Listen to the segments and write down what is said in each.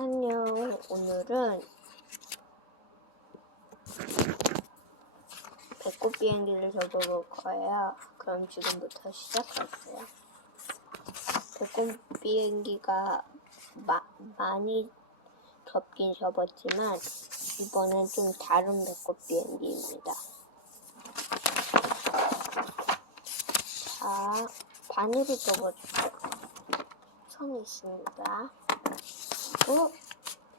안녕. 오늘은 배꼽 비행기를 접어볼 거예요. 그럼 지금부터 시작할게요. 배꼽 비행기가 마, 많이 접긴 접었지만 이번엔 좀 다른 배꼽 비행기입니다. 자, 반으로 접어주세요. 선이 있습니다. 어?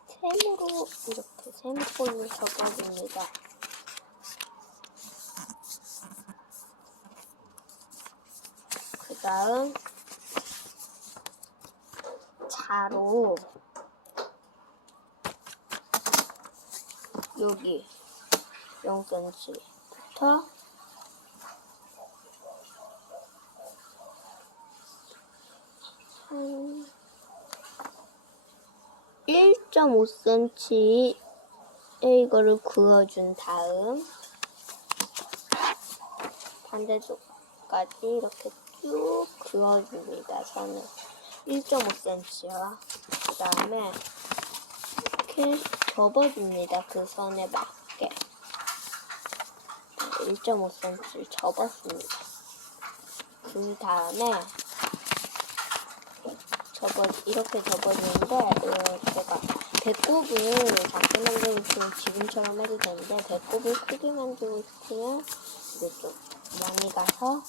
셈으로 이렇게 셈꼴을 접어줍니다. 그 다음 자로 여기 0cm부터 한 1.5cm의 이거를 그어준 다음 반대쪽까지 이렇게 쭉 그어줍니다. 선을 1.5cm요. 그 다음에 이렇게 접어줍니다. 그 선에 맞게 1.5cm를 접었습니다. 그 다음에 접어 이렇게 접어주는데 어, 제가 배꼽을 작게 만들고 싶으면 지금처럼 해도 되는데 배꼽을 크게 만들고 싶으면 이게 좀 많이 가서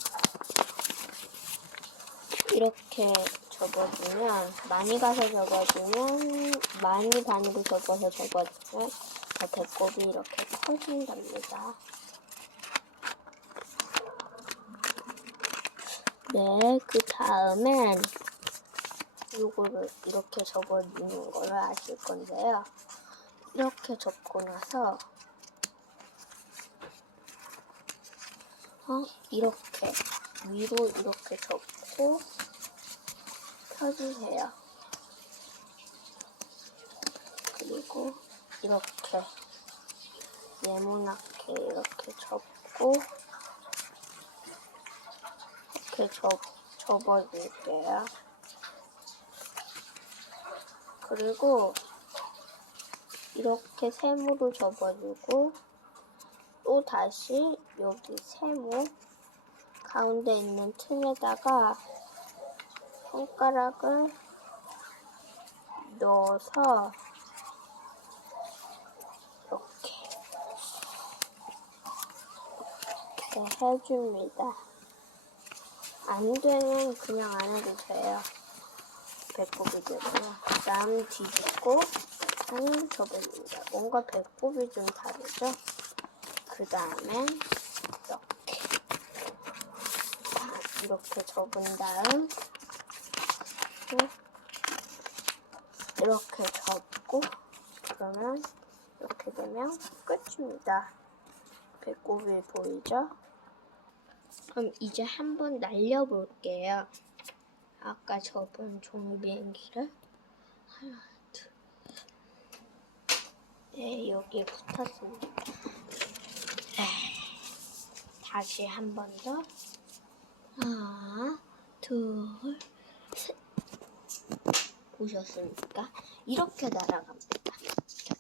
이렇게 접어주면 많이 가서 접어주면 많이 반으로 접어서 접어주면 저 배꼽이 이렇게 커진답니다. 네, 그 다음엔 요거를 이렇게 접어주는 거를 아실 건데요. 이렇게 접고 나서 어, 이렇게 위로 이렇게 접고 펴주세요. 그리고 이렇게 네모나게 이렇게 접고 이렇게 접, 접어줄게요. 그리고 이렇게 세모로 접어주고 또 다시 여기 세모 가운데 있는 틈에다가 손가락을 넣어서 이렇게 이렇게 해줍니다. 안 되면 그냥 안 해도 돼요. 배꼽이 되고요. 그 다음 뒤집고 한 접어줍니다. 뭔가 배꼽이 좀 다르죠? 그 다음엔 이렇게 자, 이렇게 접은 다음 또 이렇게 접고 그러면 이렇게 되면 끝입니다. 배꼽이 보이죠? 그럼 이제 한번 날려볼게요. 아까 접은 종이 비행기를 하나, 둘, 네 여기 붙었습니다. 네. 다시 한 번 더. 하나, 둘, 셋. 보셨습니까? 이렇게 날아갑니다.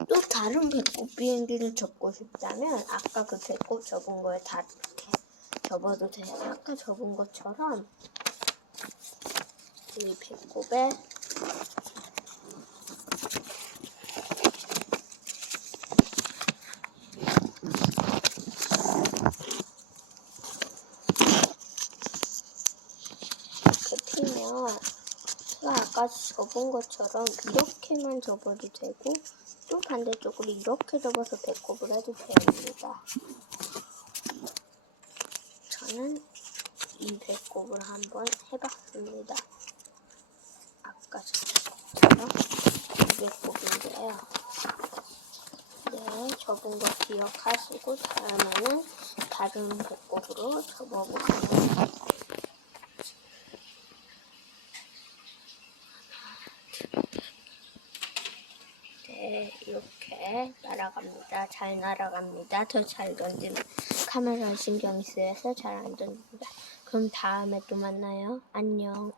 또 다른 배꼽 비행기를 접고 싶다면 아까 그 배꼽 접은 거에 다 이렇게 접어도 돼요. 아까 접은 것처럼 이 배꼽에 이렇게 피면 제가 아까 접은 것처럼 이렇게만 접어도 되고 또 반대쪽으로 이렇게 접어서 배꼽을 해도 됩니다. 저는 이 배꼽을 한번 해봤습니다. 이 배꼽인데요. 네, 접은 거 기억하시고 다음에는 다른 배꼽으로 접어보겠습니다. 네, 이렇게 날아갑니다. 잘 날아갑니다. 더 잘 던지면 카메라 신경이 쓰여서 잘 안 던집니다. 그럼 다음에 또 만나요. 안녕.